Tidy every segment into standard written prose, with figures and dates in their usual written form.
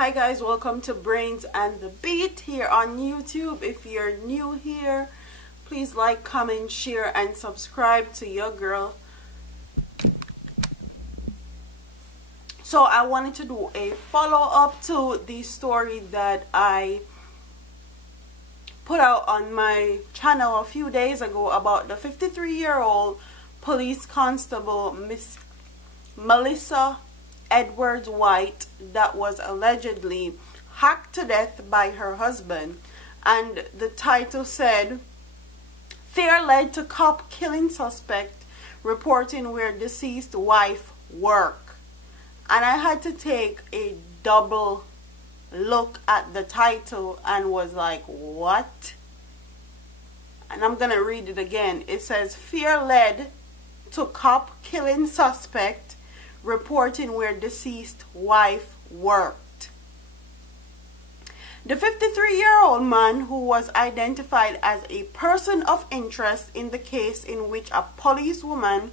Hi guys, welcome to Brains and the Beat here on YouTube. If you're new here, please like, comment, share, and subscribe to your girl. So I wanted to do a follow-up to the story that I put out on my channel a few days ago about the 53-year-old police constable Miss Melissa Edwards White that was allegedly hacked to death by her husband. And the title said, "Fear led to cop killing suspect reporting where deceased wife work." And I had to take a double look at the title and was like, what? And I'm gonna read it again. It says, "Fear led to cop killing suspect reporting where deceased wife worked." The 53-year-old man, who was identified as a person of interest in the case in which a policewoman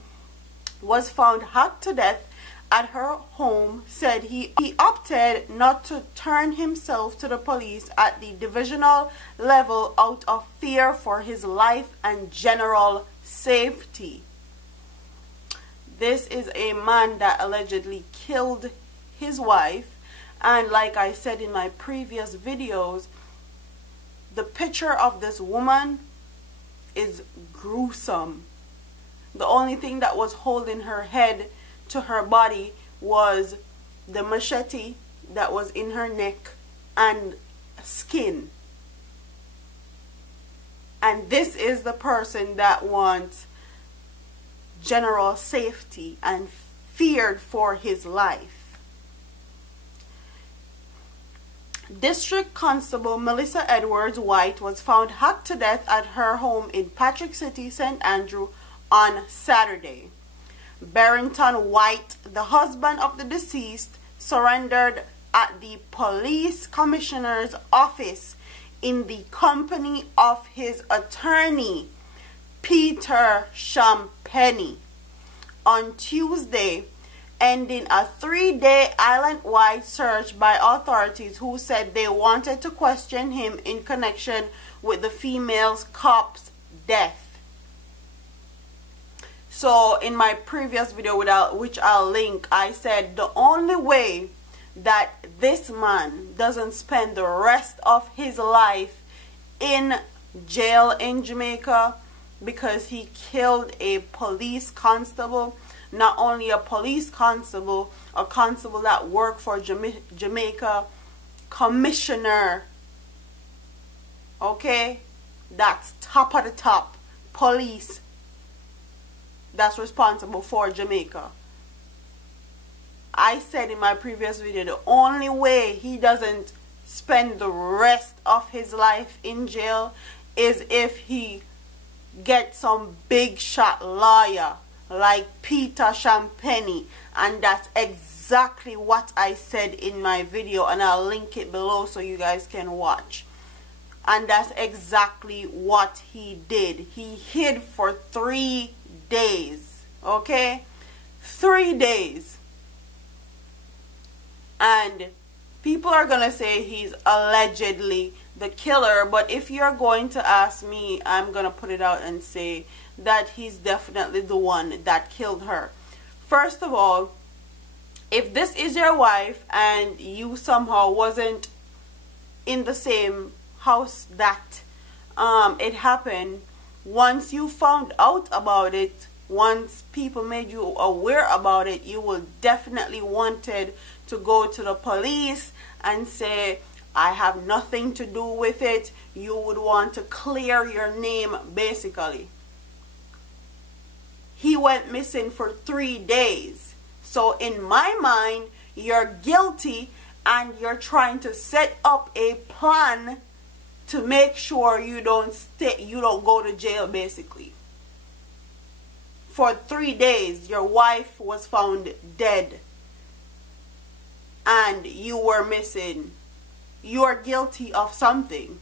was found hacked to death at her home, said he opted not to turn himself to the police at the divisional level out of fear for his life and general safety. This is a man that allegedly killed his wife, and like I said in my previous videos, the picture of this woman is gruesome. The only thing that was holding her head to her body was the machete that was in her neck and skin. And this is the person that wants general safety and feared for his life. District Constable Melissa Edwards White was found hacked to death at her home in Patrick City, St. Andrew on Saturday. Barrington White, the husband of the deceased, surrendered at the police commissioner's office in the company of his attorney, Peter Champanie, on Tuesday, ending a 3-day island-wide search by authorities who said they wanted to question him in connection with the female cop's death. So in my previous video, which I'll link, I said the only way that this man doesn't spend the rest of his life in jail in Jamaica, because he killed a police constable, not only a police constable, a constable that worked for Jamaica commissioner. Okay, that's top of the top police that's responsible for Jamaica. I said in my previous video, the only way he doesn't spend the rest of his life in jail is if he get some big shot lawyer like Peter Champanie, and that's exactly what I said in my video, and I'll link it below so you guys can watch. And that's exactly what he did. He hid for 3 days, okay? 3 days. And people are gonna say he's allegedly the killer, but if you're going to ask me, I'm gonna put it out and say that he's definitely the one that killed her. First of all, if this is your wife and you somehow wasn't in the same house that it happened, once you found out about it, once people made you aware about it, you will definitely wanted to go to the police and say, I have nothing to do with it. You would want to clear your name, basically. He went missing for 3 days. So in my mind, you're guilty and you're trying to set up a plan to make sure you don't go to jail, basically. For 3 days, your wife was found dead and you were missing. You are guilty of something,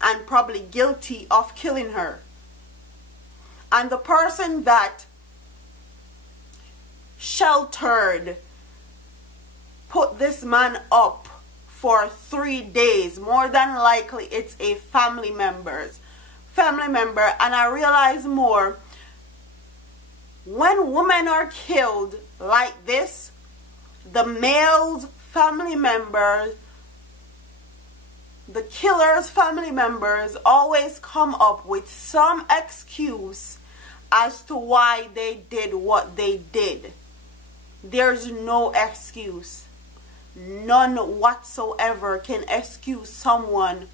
and probably guilty of killing her. And the person that sheltered put this man up for 3 days. More than likely it's a family member. And I realize more, when women are killed like this, the male's family members, the killer's family members, always come up with some excuse as to why they did what they did. There's no excuse. None whatsoever can excuse someone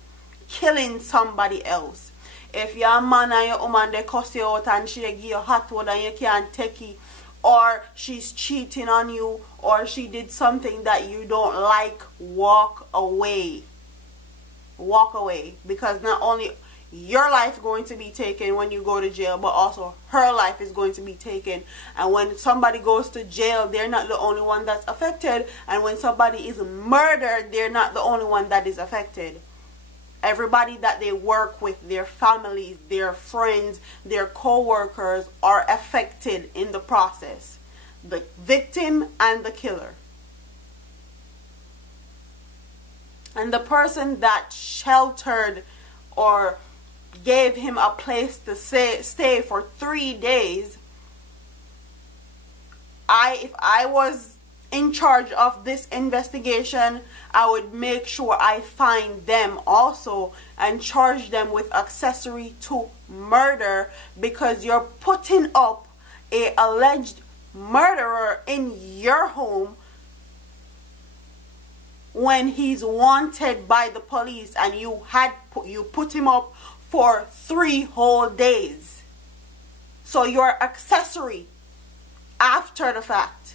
killing somebody else. If your man and your woman, they cuss you out and she give you hot word and you can't take it, or she's cheating on you, or she did something that you don't like, walk away. Walk away. Because not only your life is going to be taken when you go to jail, but also her life is going to be taken. And when somebody goes to jail, they're not the only one that's affected. And when somebody is murdered, they're not the only one that is affected. Everybody that they work with, their families, their friends, their co-workers are affected in the process. The victim and the killer. And the person that sheltered or gave him a place to stay for 3 days, if I was in charge of this investigation, I would make sure I find them also and charge them with accessory to murder, because you're putting up a alleged murderer in your home when he's wanted by the police, and you put him up for 3 whole days. So you're accessory after the fact.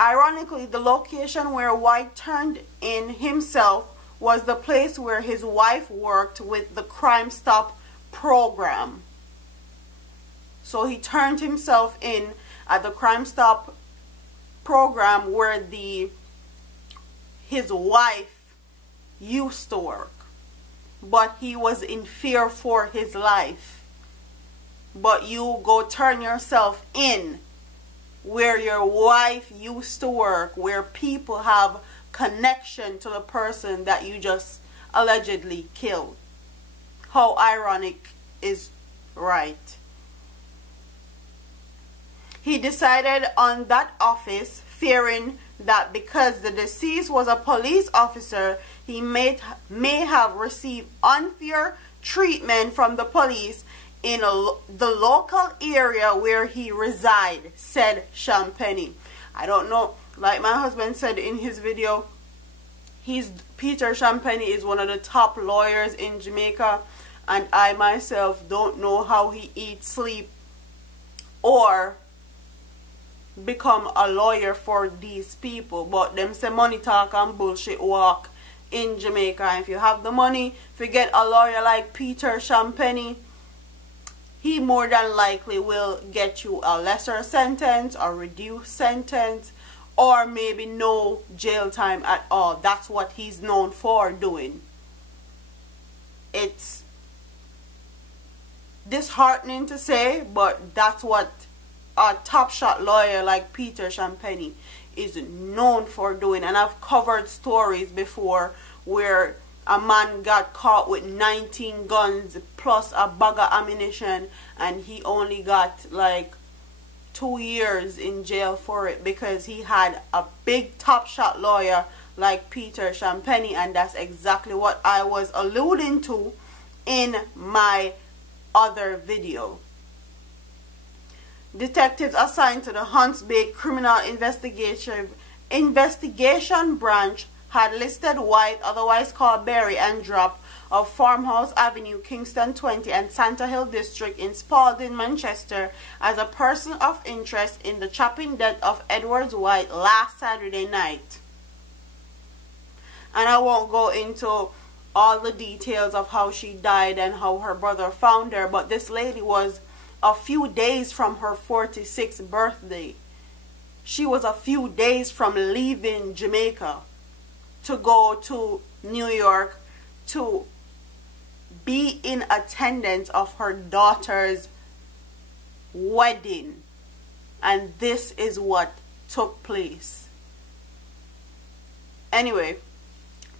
Ironically, the location where White turned in himself was the place where his wife worked with the Crime Stop program. So he turned himself in at the Crime Stop program where his wife used to work. But he was in fear for his life. But you go turn yourself in where your wife used to work, where people have connection to the person that you just allegedly killed. How ironic is right? He decided on that office, fearing that because the deceased was a police officer, he may have received unfair treatment from the police in the local area where he resides, said Champanie. I don't know, like my husband said in his video, Peter Champanie is one of the top lawyers in Jamaica, and I myself don't know how he eats, sleep, or become a lawyer for these people. But them say money talk and bullshit walk in Jamaica. And if you have the money, if you get a lawyer like Peter Champanie, he more than likely will get you a lesser sentence or reduced sentence, or maybe no jail time at all. That's what he's known for doing. It's disheartening to say, but that's what a top shot lawyer like Peter Champanie is known for doing. And I've covered stories before where a man got caught with 19 guns plus a bag of ammunition, and he only got like 2 years in jail for it because he had a big top shot lawyer like Peter Champanie. And that's exactly what I was alluding to in my other video. Detectives assigned to the Hunts Bay Criminal Investigation Branch had listed White, otherwise called Barry and Drop, of Farmhouse Avenue, Kingston 20 and Santa Hill District in Spalding, Manchester, as a person of interest in the chopping death of Edward White last Saturday night. And I won't go into all the details of how she died and how her brother found her, but this lady was a few days from her 46th birthday. She was a few days from leaving Jamaica to go to New York to be in attendance of her daughter's wedding. And this is what took place. Anyway,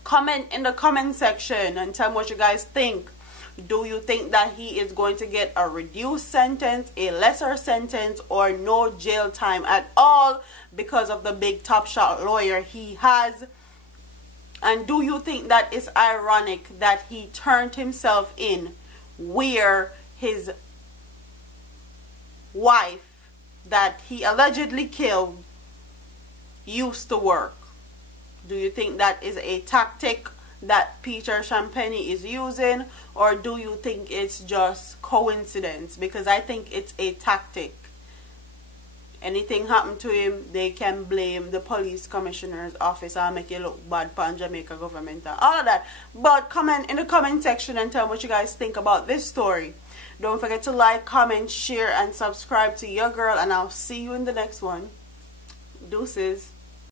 comment in the comment section and tell me what you guys think. Do you think that he is going to get a reduced sentence, a lesser sentence, or no jail time at all because of the big top shot lawyer he has? And do you think that it's ironic that he turned himself in where his wife that he allegedly killed used to work? Do you think that is a tactic that Peter Champanie is using, or do you think it's just coincidence? Because I think it's a tactic. Anything happened to him, they can blame the police commissioner's office and make it look bad for Jamaica government and all of that. But comment in the comment section and tell me what you guys think about this story. Don't forget to like, comment, share, and subscribe to your girl, and I'll see you in the next one. Deuces.